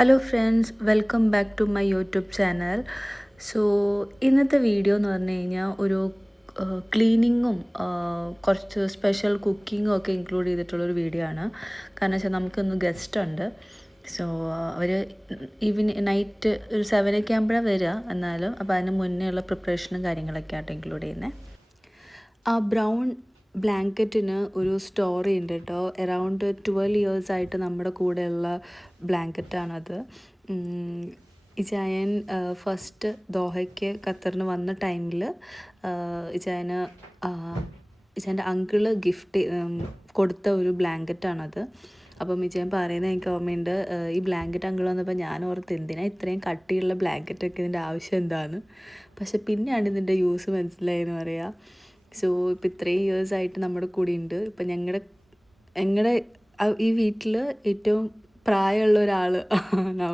Hello friends, welcome back to my YouTube channel. So ഇന്നത്തെ video എന്ന് പറഞ്ഞു കഴിഞ്ഞാൽ ഒരു ക്ലീനിങ്ങും കുറച്ച് സ്പെഷ്യൽ കുക്കിങ്ങും ഒക്കെ ഇൻക്ലൂഡ് ചെയ്തിട്ടുള്ളൊരു വീഡിയോ ആണ്. കാരണം വെച്ചാൽ നമുക്കിന്ന് ഗസ്റ്റ് ഉണ്ട്. സോ അവർ നൈറ്റ് ഒരു 7 ആകുമ്പോഴാണ് വരിക. എന്നാലും അപ്പോൾ അതിന് മുന്നേ ഉള്ള പ്രിപ്പറേഷനും കാര്യങ്ങളൊക്കെ ആയിട്ട് ഇൻക്ലൂഡ് ചെയ്യുന്നത്. ആ ബ്രൗൺ ബ്ലാങ്കറ്റിന് ഒരു സ്റ്റോറി ഉണ്ട് കേട്ടോ. അറൗണ്ട് 12 ഇയേഴ്സായിട്ട് നമ്മുടെ കൂടെയുള്ള ബ്ലാങ്കറ്റാണത്. ഇജായൻ ഫസ്റ്റ് ദോഹയ്ക്ക് ഖത്തറിന് വന്ന ടൈമിൽ ഇജാൻ്റെ അങ്കിള് ഗിഫ്റ്റ് കൊടുത്ത ഒരു ബ്ലാങ്കറ്റാണത്. അപ്പം ഇജയൻ പറയുന്നത് എനിക്ക് ഓർമ്മയുണ്ട്. ഈ ബ്ലാങ്കറ്റ് അങ്കിൾ വന്നപ്പോൾ ഞാൻ ഓർത്ത് എന്തിനാ ഇത്രയും കട്ടിയുള്ള ബ്ലാങ്കറ്റൊക്കെ, ഇതിൻ്റെ ആവശ്യം എന്താണ്. പക്ഷെ പിന്നെയാണ് ഇതിൻ്റെ യൂസ് മനസ്സിലായെന്ന് പറയാം. സോ ഇപ്പം ഇത്രയും ഇയേഴ്സായിട്ട് നമ്മുടെ കൂടെ ഉണ്ട്. ഇപ്പം ഞങ്ങളുടെ ഈ വീട്ടിൽ ഏറ്റവും പ്രായമുള്ള ഒരാൾ ആണ്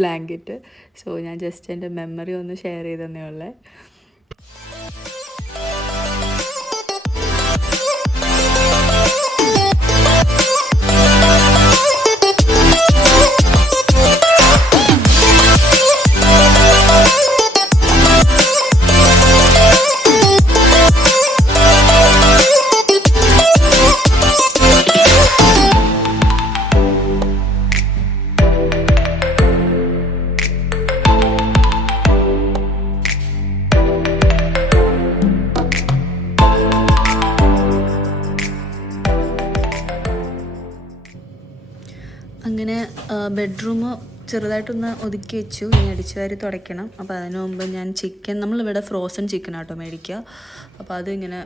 ബ്ലാങ്കറ്റ്. സോ ഞാൻ ജസ്റ്റ് എൻ്റെ മെമ്മറി ഒന്ന് ഷെയർ ചെയ്തതന്നേ ഉള്ളേ. അങ്ങനെ ബെഡ്റൂം ചെറുതായിട്ടൊന്ന് ഒതുക്കി വെച്ചു. ഇനി അടിച്ചു വാരി തുടയ്ക്കണം. അപ്പോൾ അതിന് മുമ്പ് ഞാൻ നമ്മളിവിടെ ഫ്രോസൺ ചിക്കനാട്ടോ മേടിക്കുക. അപ്പോൾ അതിങ്ങനെ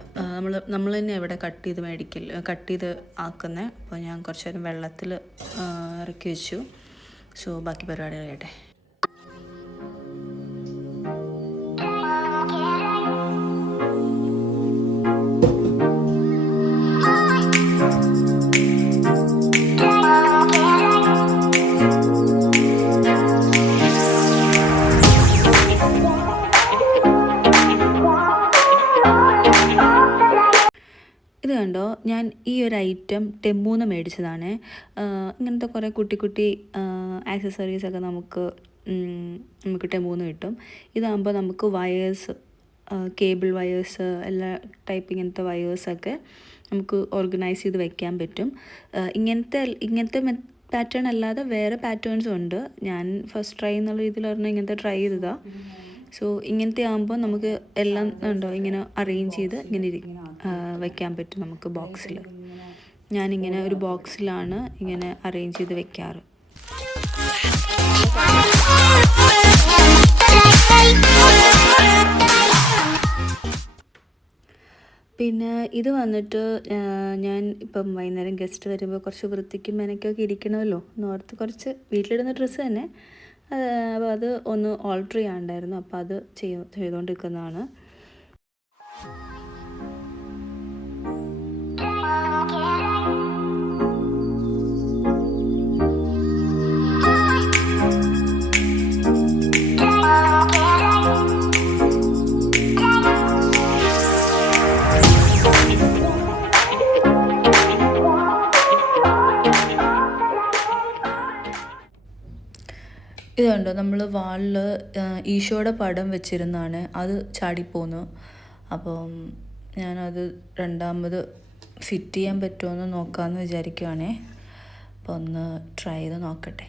നമ്മൾ തന്നെ ഇവിടെ കട്ട് ചെയ്ത് ആക്കുന്നത്. അപ്പോൾ ഞാൻ കുറച്ച് നേരം വെള്ളത്തിൽ ഇറക്കി വെച്ചു. സോ ബാക്കി പരിപാടി കഴിയട്ടെ. ഇത് കണ്ടോ, ഞാൻ ഈ ഒരു ഐറ്റം ടെമ്മൂന്ന് മേടിച്ചതാണ്. ഇങ്ങനത്തെ കുറേ കുട്ടി ആക്സസറീസൊക്കെ നമുക്ക് ടെമ്മൂന്ന് കിട്ടും. ഇതാകുമ്പോൾ നമുക്ക് വയേഴ്സ്, കേബിൾ വയേഴ്സ്, എല്ലാ ടൈപ്പ് ഇങ്ങനത്തെ വയേഴ്സൊക്കെ നമുക്ക് ഓർഗനൈസ് ചെയ്ത് വെക്കാൻ പറ്റും. ഇങ്ങനത്തെ പാറ്റേൺ അല്ലാതെ വേറെ പാറ്റേൺസും ഉണ്ട്. ഞാൻ ഫസ്റ്റ് ട്രൈ എന്നുള്ള രീതിയിൽ പറഞ്ഞാൽ ഇങ്ങനത്തെ ട്രൈ ചെയ്തതാണ്. സോ ഇങ്ങനത്തെ ആകുമ്പോൾ നമുക്ക് എല്ലാം ഉണ്ടോ ഇങ്ങനെ അറേഞ്ച് ചെയ്ത് ഇങ്ങനെ വെക്കാൻ പറ്റും നമുക്ക് ബോക്സിൽ. ഞാനിങ്ങനെ ഒരു ബോക്സിലാണ് ഇങ്ങനെ അറേഞ്ച് ചെയ്ത് വെക്കാറ്. പിന്നെ ഇത് വന്നിട്ട് ഞാൻ ഇപ്പം വൈകുന്നേരം ഗസ്റ്റ് വരുമ്പോൾ കുറച്ച് വൃത്തിക്കും മെനക്കൊക്കെ ഇരിക്കണമല്ലോ എന്നോർത്ത് കുറച്ച് വീട്ടിലിടുന്ന ഡ്രസ്സ് തന്നെ, അപ്പോൾ അത് ഒന്ന് ഓൾട്ടർ ചെയ്യാനുണ്ടായിരുന്നു. അപ്പോൾ അത് ചെയ്തുകൊണ്ടിരിക്കുന്നതാണ്. ഇത് കണ്ടോ, നമ്മൾ വാളിൽ ഈശോയുടെ പടം വെച്ചിരുന്നാണ്, അത് ചാടിപ്പോന്നു. അപ്പം ഞാനത് രണ്ടാമത് ഫിറ്റ് ചെയ്യാൻ പറ്റുമോ നോക്കാമെന്ന് വിചാരിക്കുവാണേ. അപ്പോൾ ഒന്ന് ട്രൈ ചെയ്ത് നോക്കട്ടെ.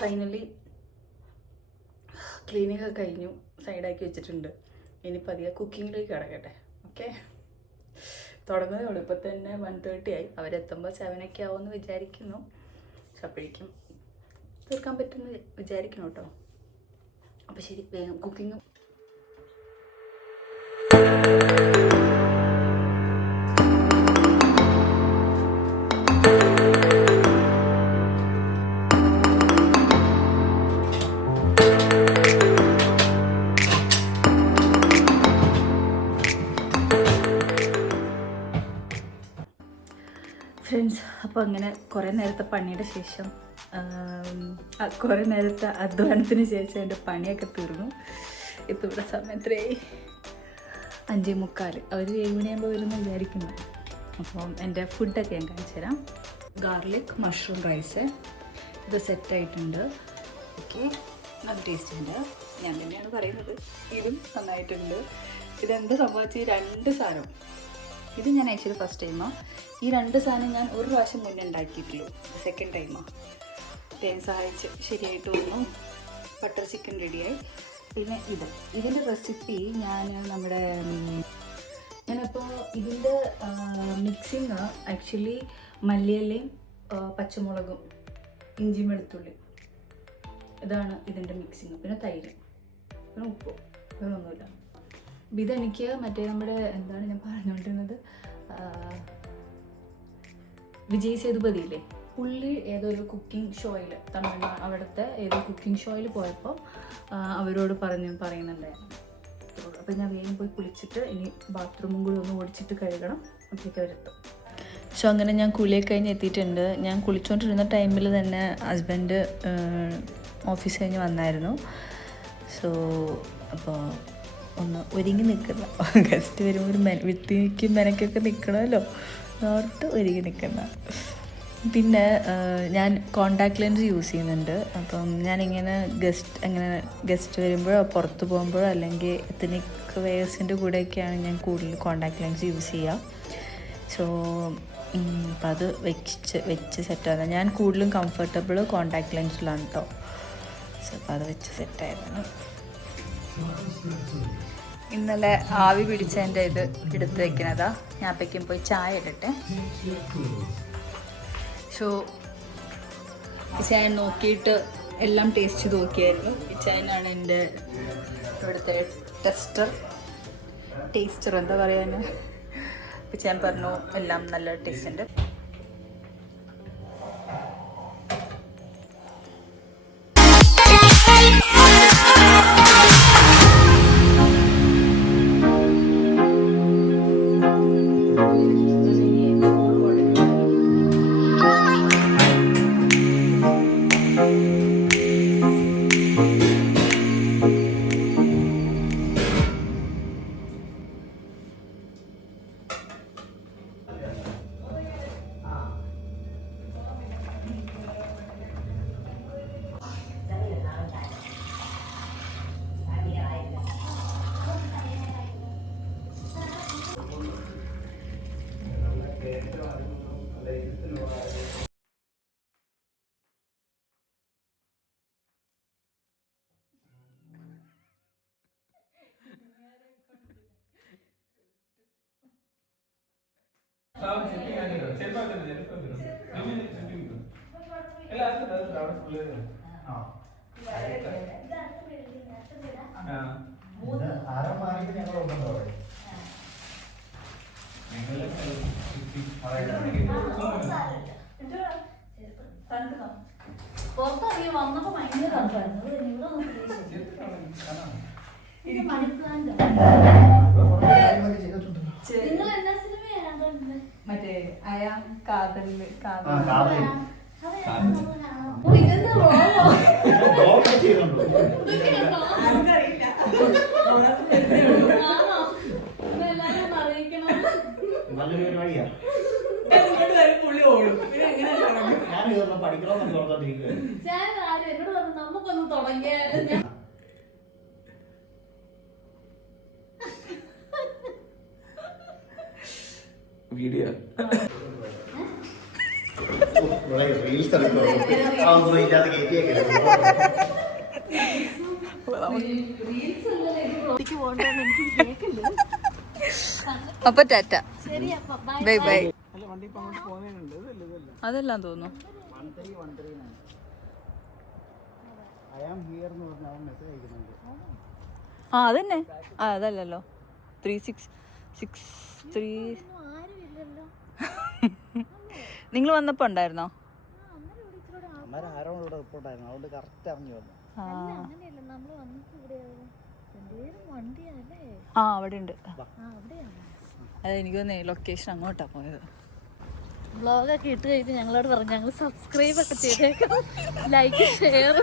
ഫൈനലി ക്ലീനിങ് ഒക്കെ കഴിഞ്ഞു, സൈഡാക്കി വെച്ചിട്ടുണ്ട്. ഇനി പതിയെ കുക്കിങ്ങിലേക്ക് കിടക്കട്ടെ. ഓക്കെ, തുടങ്ങുന്നേ ഉള്ളൂ. ഇപ്പോൾ തന്നെ 1:30 ആയി. അവരെത്തുമ്പോൾ 7 ഒക്കെ ആവുമെന്ന് വിചാരിക്കുന്നു. പക്ഷെ അപ്പോഴേക്കും തീർക്കാൻ പറ്റുമെന്ന് വിചാരിക്കണം കേട്ടോ. അപ്പോൾ ശരി, വേഗം കുക്കിങ്. ഫ്രണ്ട്സ്, അപ്പോൾ അങ്ങനെ കുറേ നേരത്തെ പണിയുടെ ശേഷം കുറേ നേരത്തെ അധ്വാനത്തിന് ശേഷം എൻ്റെ പണിയൊക്കെ തീർന്നു. ഇപ്പോൾ ഇവിടെ സമയം എത്രയായി? 5:45. അവർ 7 മണിയാകുമ്പോൾ വരുമെന്ന് വിചാരിക്കുന്നു. അപ്പം എൻ്റെ ഫുഡൊക്കെ ഞാൻ കാണിച്ചു തരാം. ഗാർലിക് മഷ്റൂം റൈസ് ഇത് സെറ്റായിട്ടുണ്ട്. ഓക്കെ, നല്ല ടേസ്റ്റ് ഉണ്ട്. ഞാൻ തന്നെയാണ് പറയുന്നത്. ഇതും നന്നായിട്ടുണ്ട്. ഇതെന്താ സംഭവിച്ച ഈ 2 സാധനം, ഇത് ഞാൻ ആക്ച്വലി ഫസ്റ്റ് ടൈമാണ്. ഈ 2 സാധനം ഞാൻ ഒരു പ്രാവശ്യം മുന്നേ ഉണ്ടാക്കിയിട്ടുള്ളൂ. സെക്കൻഡ് ടൈമാണ്. തേൻ സഹായിച്ച് ശരിയായിട്ട് വന്നു. ബട്ടർ ചിക്കൻ റെഡിയായി. പിന്നെ ഇതിൻ്റെ റെസിപ്പി ഞാനപ്പോൾ ഇതിൻ്റെ മിക്സിങ് ആക്ച്വലി മല്ലിയിലയും പച്ചമുളകും ഇഞ്ചിയും വെളുത്തുള്ളി, ഇതാണ് ഇതിൻ്റെ മിക്സിങ്. പിന്നെ തൈര്, പിന്നെ ഉപ്പ്, വേറൊന്നുമില്ല. ഇതെനിക്ക് നമ്മുടെ എന്താണ് ഞാൻ പറഞ്ഞുകൊണ്ടിരുന്നത്, വിജയ് സേതുപതി ഇല്ലേ, പുള്ളി ഏതൊരു കുക്കിംഗ് ഷോയിൽ, തമിഴ്നാട് അവിടുത്തെ ഏതോ കുക്കിംഗ് ഷോയിൽ പോയപ്പോൾ അവരോട് പറയുന്നുണ്ടായിരുന്നു. അപ്പോൾ ഞാൻ വേഗം പോയി കുളിച്ചിട്ട് ഇനി ബാത്റൂമും കൂടി ഒന്ന് ഓടിച്ചിട്ട് കഴുകണം. അപ്പോഴേക്ക് അവരെത്തും. സോ അങ്ങനെ ഞാൻ കുളിയൊക്കെ കഴിഞ്ഞ് എത്തിയിട്ടുണ്ട്. ഞാൻ കുളിച്ചുകൊണ്ടിരുന്ന ടൈമിൽ തന്നെ ഹസ്ബൻഡ് ഓഫീസ് കഴിഞ്ഞ് വന്നായിരുന്നു. സോ അപ്പോൾ ഒന്ന് ഒരുങ്ങി നിൽക്കുന്ന, ഗസ്റ്റ് വരുമ്പോൾ ഒരു വിത്തിക്കും മെനക്കൊക്കെ നിൽക്കണമല്ലോ, ഓർത്ത് ഒരുങ്ങി നിൽക്കുന്ന. പിന്നെ ഞാൻ കോണ്ടാക്ട് ലെൻസ് യൂസ് ചെയ്യുന്നുണ്ട്. അപ്പം ഞാനിങ്ങനെ ഗസ്റ്റ് വരുമ്പോഴോ പുറത്ത് പോകുമ്പോഴോ അല്ലെങ്കിൽ എത്തനിക് വെയേഴ്സിൻ്റെ കൂടെയൊക്കെയാണ് ഞാൻ കൂടുതൽ കോണ്ടാക്ട് ലെൻസ് യൂസ് ചെയ്യുക. സോ അപ്പം അത് വെച്ച് സെറ്റാണ്. ഞാൻ കൂടുതലും കംഫർട്ടബിൾ കോണ്ടാക്ട് ലെൻസിലാണ് കേട്ടോ. സോ അപ്പോൾ അത് വെച്ച് സെറ്റായിരുന്നു. ഇന്നലെ ആവി പിടിച്ചതിൻ്റെ ഇത് എടുത്ത് വെക്കുന്നതാ. ഞാൻ അപ്പേക്കും പോയി ചായ ഇടട്ടെ. സോ ഇച്ചായൻ നോക്കിയിട്ട് എല്ലാം ടേസ്റ്റ് ചെയ്ത് നോക്കിയായിരുന്നു. ഇച്ചായനാണ് എൻ്റെ ഇവിടുത്തെ ടേസ്റ്റർ എന്താ പറയാൻ. ഇച്ചായൻ പറഞ്ഞു എല്ലാം നല്ല ടേസ്റ്റ് ഉണ്ട്. പുറത്തറിയ വന്നപ്പോ ഭയങ്കര തണുപ്പായിരുന്നു. മറ്റേ അയാം കാതലില് നമുക്കൊന്നും തുടങ്ങിയാലും വീഡിയോ അപ്പൊ ടാറ്റ, ബൈ ബൈ. അതെല്ലാം തോന്നുന്നു. ആ അതന്നെ, അതല്ലല്ലോ 3663. നിങ്ങൾ വന്നപ്പോ ഉണ്ടായിരുന്നോ? ആ അവിടെ ഉണ്ട്. അതെനിക്ക് തോന്നുന്നേ ലൊക്കേഷൻ അങ്ങോട്ടാ പോയത്. വ്ളോഗൊക്കെ ഇട്ട് കഴിഞ്ഞ് ഞങ്ങളോട് പറഞ്ഞു ഞങ്ങൾ സബ്സ്ക്രൈബ് ഒക്കെ ചെയ്തേക്കാം, ലൈക്ക് ഷെയർ.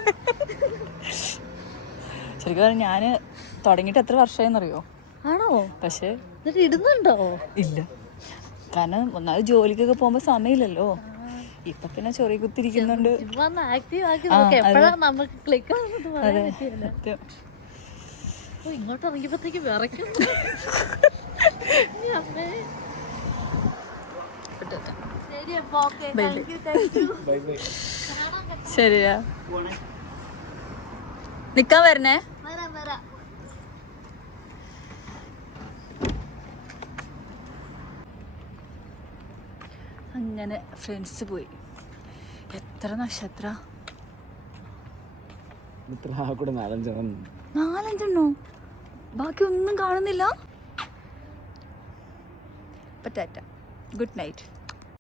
ശരിക്കും പറഞ്ഞാൽ ഞാൻ തുടങ്ങിയിട്ട് എത്ര വർഷമായെന്നറിയോ? ആണോ? പക്ഷേ എന്നിട്ട് ഇടുന്നുണ്ടോ? ഇല്ല, കാരണം ഒന്നാമത് ജോലിക്കൊക്കെ പോകുമ്പോൾ സമയമില്ലല്ലോ. ഇപ്പൊ പിന്നെ ചൊറി കുത്തിരിക്കുന്നുണ്ട്. ആക്റ്റീവ് ആക്കി നോക്കാം, എപ്പോഴാണ് നമുക്ക് ക്ലിക്ക് ആവുന്നത് പറയാൻ പറ്റില്ല. ഓ, ഇങ്ങോട്ട് ഇറങ്ങിയപ്പോഴത്തേക്ക് വിറയ്ക്കും. ശരിയാ, നിക്കാൻ വരണേ. അങ്ങനെ ഫ്രണ്ട്സ് പോയി. എത്ര നക്ഷത്ര? 4-5 ബാക്കി ഒന്നും കാണുന്നില്ല. Tata, good night.